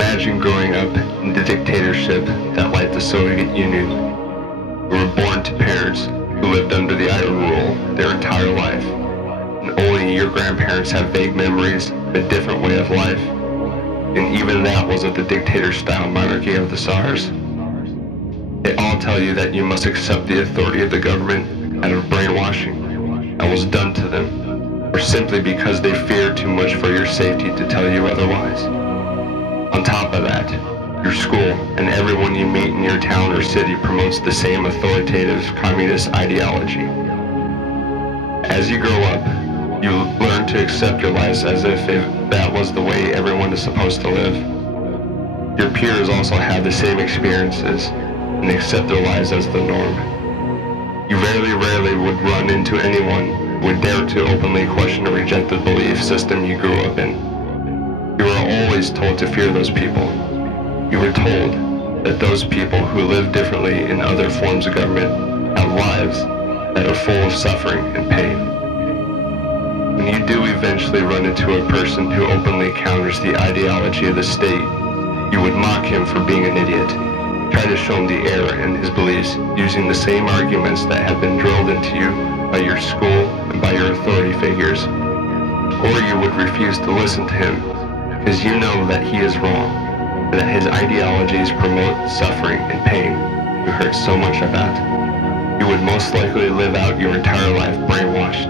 Imagine growing up in the dictatorship that like the Soviet Union. You were born to parents who lived under the iron rule their entire life, and only your grandparents have vague memories of a different way of life, and even that wasn't the dictator-style monarchy of the Czars. They all tell you that you must accept the authority of the government out of brainwashing that was done to them, or simply because they fear too much for your safety to tell you otherwise. On top of that, your school and everyone you meet in your town or city promotes the same authoritative communist ideology. As you grow up, you learn to accept your lives as if that was the way everyone is supposed to live. Your peers also have the same experiences and accept their lives as the norm. You very rarely would run into anyone who would dare to openly question or reject the belief system you grew up in. You were always told to fear those people. You were told that those people who live differently in other forms of government have lives that are full of suffering and pain. When you do eventually run into a person who openly counters the ideology of the state, you would mock him for being an idiot, try to show him the error in his beliefs using the same arguments that have been drilled into you by your school and by your authority figures. Or you would refuse to listen to him because you know that he is wrong, and that his ideologies promote suffering and pain you heard so much about. You would most likely live out your entire life brainwashed,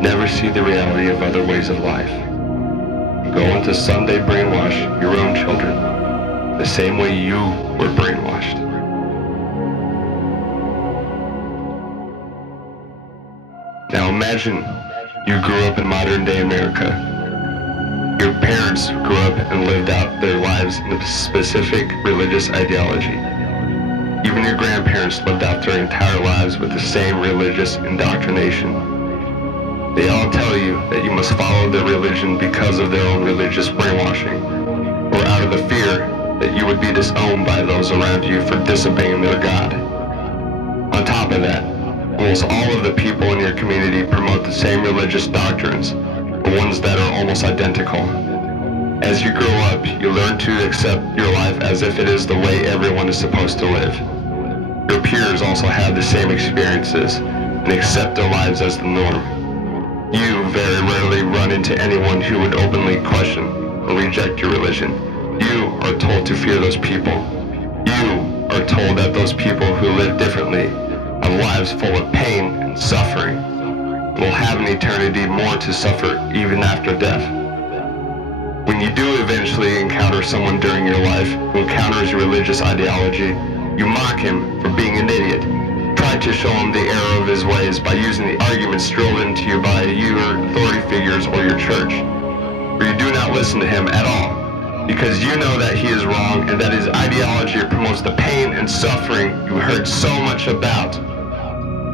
never see the reality of other ways of life, and go on to someday brainwash your own children the same way you were brainwashed. Now imagine you grew up in modern day America. Your parents grew up and lived out their lives in a specific religious ideology. Even your grandparents lived out their entire lives with the same religious indoctrination. They all tell you that you must follow their religion because of their own religious brainwashing, or out of the fear that you would be disowned by those around you for disobeying their God. On top of that, almost all of the people in your community promote the same religious doctrines, or ones that are almost identical. As you grow up, you learn to accept your life as if it is the way everyone is supposed to live. Your peers also have the same experiences and accept their lives as the norm. You very rarely run into anyone who would openly question or reject your religion. You are told to fear those people. You are told that those people who live differently have lives full of pain and suffering, will have an eternity more to suffer even after death. When you do eventually encounter someone during your life who encounters your religious ideology, you mock him for being an idiot. Try to show him the error of his ways by using the arguments drilled into you by your authority figures or your church. Or you do not listen to him at all, because you know that he is wrong and that his ideology promotes the pain and suffering you heard so much about.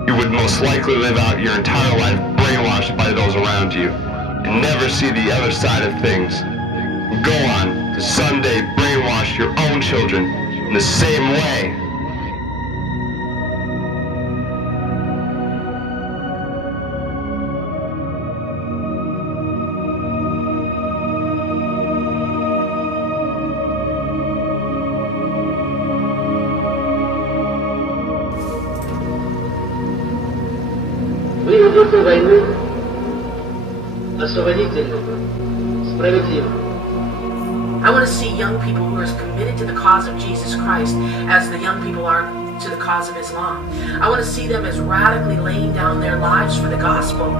You would most likely live out your entire life brainwashed by those around you and never see the other side of things. Go on to someday brainwash your own children in the same way. Вы ведете войну освободительно, справедливо. I want to see young people who are as committed to the cause of Jesus Christ as the young people are to the cause of Islam. I want to see them as radically laying down their lives for the gospel.